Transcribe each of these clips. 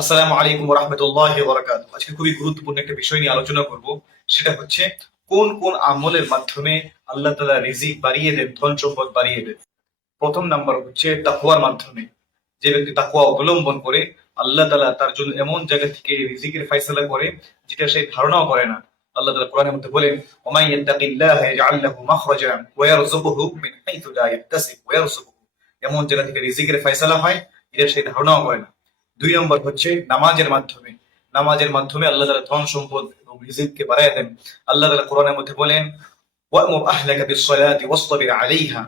আসসালামু আলাইকুম ওয়া রাহমাতুল্লাহি ওয়া বারাকাতুহু। আজকে খুবই গুরুত্বপূর্ণ একটা বিষয় নিয়ে আলোচনা করব। সেটা হচ্ছে কোন কোন আমলের মাধ্যমে আল্লাহ তাআলা রিজিক বাড়িয়ে দেন, ধন সম্পদ বাড়িয়ে দেন। প্রথম নাম্বার হচ্ছে তাকওয়ার মাধ্যমে। যে ব্যক্তি তাকওয়া অবলম্বন করে আল্লাহ তাআলা তার জন্য এমন জায়গা থেকে রিজিকের ফয়সালা করে যেটা সে ধারণাও করে না। আল্লাহ তাআলা কোরআনের মধ্যে বলেন, ওয়া মান ইয়াত্তাকিল্লাহা ইয়াজআল লাহু মাখরাজা ওয়া ইয়ারযুকুহু মিন হাইথু লা ইয়াহতাসিব ওয়া ইয়ারযুকুহু। এমন জায়গা থেকে রিজিকের ফয়সালা হয় যেটা সে ধারণাও করে না। দুই নম্বর হচ্ছে নামাজের মাধ্যমে। নামাজের মাধ্যমে আল্লাহ তাআলা ধন সম্পদ এবং রিজিককে বাড়ায় দেন। আল্লাহ তাআলা কোরআনের মধ্যে বলেন, ওয়া'মুর আহলাকা বিস-সালাতি ওয়াসতাবির আলাইহা।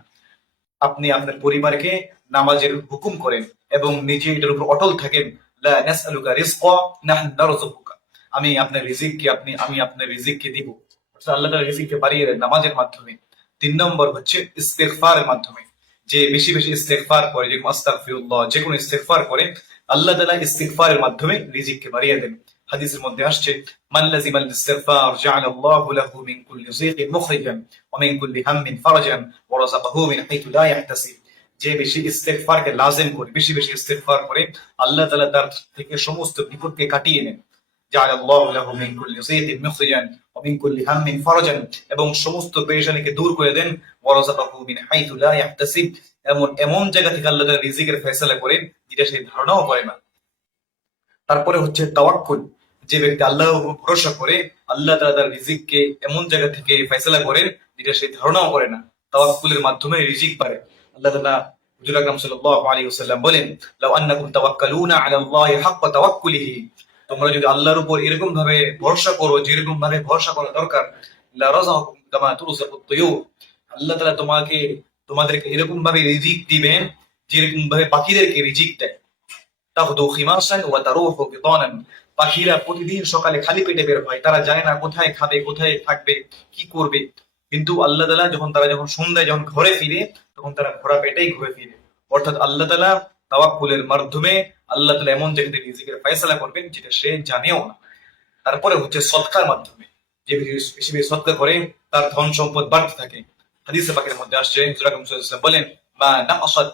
আপনি আপনার পরিবারকে নামাজের হুকুম করেন এবং নিজে এটার উপর অটল থাকেন। লা নাসআলুকা রিজকা নাহনু নারযুকুকা। আমি আপনার রিজিককে দিব। অর্থাৎ আল্লাহ তাআলা রিজিককে বাড়িয়ে দেন নামাজের মাধ্যমে। তিন নম্বর হচ্ছে ইস্তিগফারের মাধ্যমে। যে বেশি বেশি ইস্তেগফার করে, যেরকম আস্তাগফিরুল্লাহ, যে কোনো ইস্তেগফার করে আল্লাহ তাআলা ইস্তিগফারের মাধ্যমে রিজিককে বাড়িয়ে দেন। হাদিসের মধ্যে আসছে, মান লাজিমাল ইস্তিগফার জাআলাল্লাহু লাহু মিন কুল্লি যিকিন মুখরিজান ওয়া মিন কুল্লি হাম্মিন ফারাজান ওয়া রাযাকাহু মিন হাইথু লা ইয়াহতাসিব। যে বেশি ইস্তেগফারকে লাজিম করে, বেশি বেশি ইস্তেগফার করে, আল্লাহ তাআলা তার থেকে সমস্ত বিপদকে কাটিয়ে নেন। জাআলাল্লাহু লাহু মিন কুল্লি যিকিন মুখরিজান ওয়া মিন কুল্লি হাম্মিন ফারাজান, এবং সমস্ত পেরেশানিকে দূর করে দেন। ওয়া রাযাকাহু মিন হাইথু লা ইয়াহতাসিব, এমন এমন জায়গা থেকে আল্লাহ তাআলা রিজিকের ফয়সালা করেন যেটা সে ধারণাও করে না। তারপরে হচ্ছে তাওয়াক্কুল। যে ব্যক্তি আল্লাহর উপর ভরসা করে আল্লাহ তাআলা তার রিজিককে এমন জায়গা থেকে ফয়সালা করেন যেটা সে ধারণাও করে না। তাওয়াক্কুলের মাধ্যমে রিজিক বাড়ে। আল্লাহ তাআলা হুজুর আকরাম সাল্লাল্লাহু আলাইহি ওয়াসাল্লাম বলেন, লাউ আন্নাকুম তাওয়াক্কালুনা আলা আল্লাহি হাক্কা তাওয়াক্কুলিহি। তোমরা যদি আল্লাহর উপর এরকম ভাবে ভরসা করো, যেরকম ভাবে ভরসা করা দরকার, লা রাযাকুম কামা তুরযাকুত তুয়ুর। আল্লাহ তাআলা তোমাদেরকে এরকম ভাবে রিজিক দিবেন যেরকম ভাবে পাখিদেরকে রিজিক দেয়। তাগদু খিমাসান ওয়া তারুহু বিতানান। পাখিরা প্রতিদিন সকালে খালি পেটে বের হয়, তারা জানে না কোথায় খাবে, কোথায় থাকবে, কি করবে। কিন্তু আল্লাহ তাআলা যখন সন্ধ্যায় যখন ঘরে ফিরে, তখন তারা ভরা পেটেই ঘুরে ফিরে। অর্থাৎ আল্লাহ তাআলা তাওয়াক্কুলের মাধ্যমে আল্লাহ তাআলা এমন জায়গাতে রিজিকের ফয়সালা করবেন যেটা সে জানেও না। তারপরে হচ্ছে সদকার মাধ্যমে। যে বেশি বেশি সদকা করে তার ধন সম্পদ বাড়তে থাকে। হাদিসে পাকের মধ্যে আসছে, হুজুর আকরাম সাল্লাল্লাহু আলাইহি ওয়াসাল্লাম বলেন, মা নাকাসাত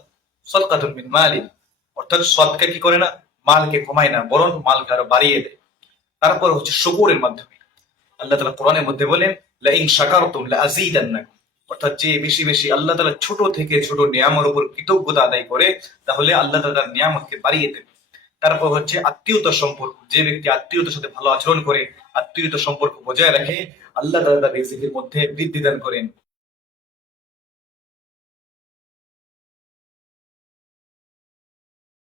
সাদকাতুন মিন মালি। অর্থাৎ সদকা কি করে না, মালকে কমায় না, বরং মালকে আরো বাড়িয়ে দেয়। তারপর হচ্ছে শুকরের মাধ্যমে। আল্লাহ তাআলা কোরআনের মধ্যে বলেন, লা ইন শাকারতুম লা আযীদান্নাকুম। অর্থাৎ যে বেশি বেশি আল্লাহ তাআলা ছোট থেকে ছোট নিয়ামতের উপর কৃতজ্ঞতা আদায় করে, তাহলে আল্লাহ তাআলা তার নিয়ামতকে বাড়িয়ে দেন। তারপর হচ্ছে আত্মীয়তার সম্পর্ক। যে ব্যক্তি আত্মীয়তার সাথে ভালো আচরণ করে, আত্মীয়তার সম্পর্ক বজায় রাখে, আল্লাহ তাআলা তার রিজিকের মধ্যে বৃদ্ধি দান করেন।